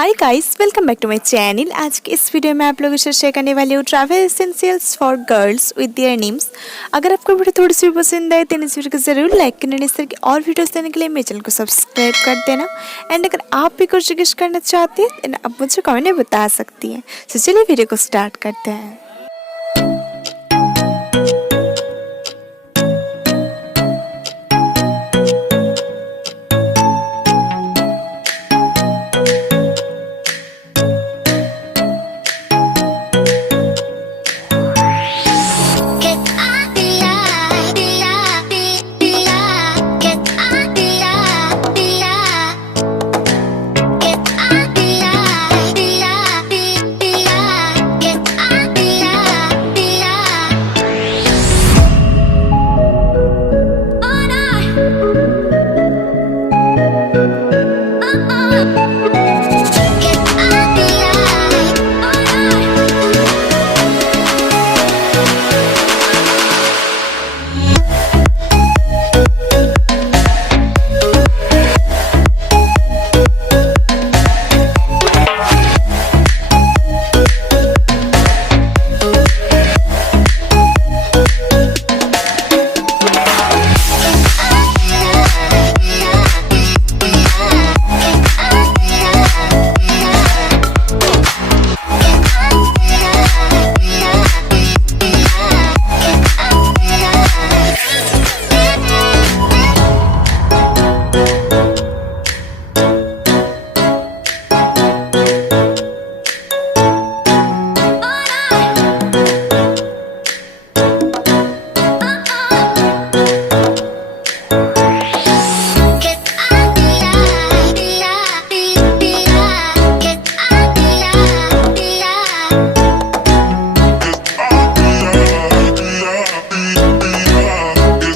Hi guys, welcome back to my channel. आज के इस वीडियो में आप लोगों से शेयर करने वाली हूँ travel essentials for girls with their names. अगर आपको वीडियो थोड़ी सी भी पसंद आए तो इस वीडियो को जरूर लाइक करना। इस तरह की और वीडियोस देने के लिए मेरे चैनल को सब्सक्राइब कर देना। एंड अगर आप भी कुछ सजेस्ट करना चाहते हैं तो आप मुझे कमेंट में बता सकती हैं। तो चलिए वीडियो को स्टार्ट करते हैं।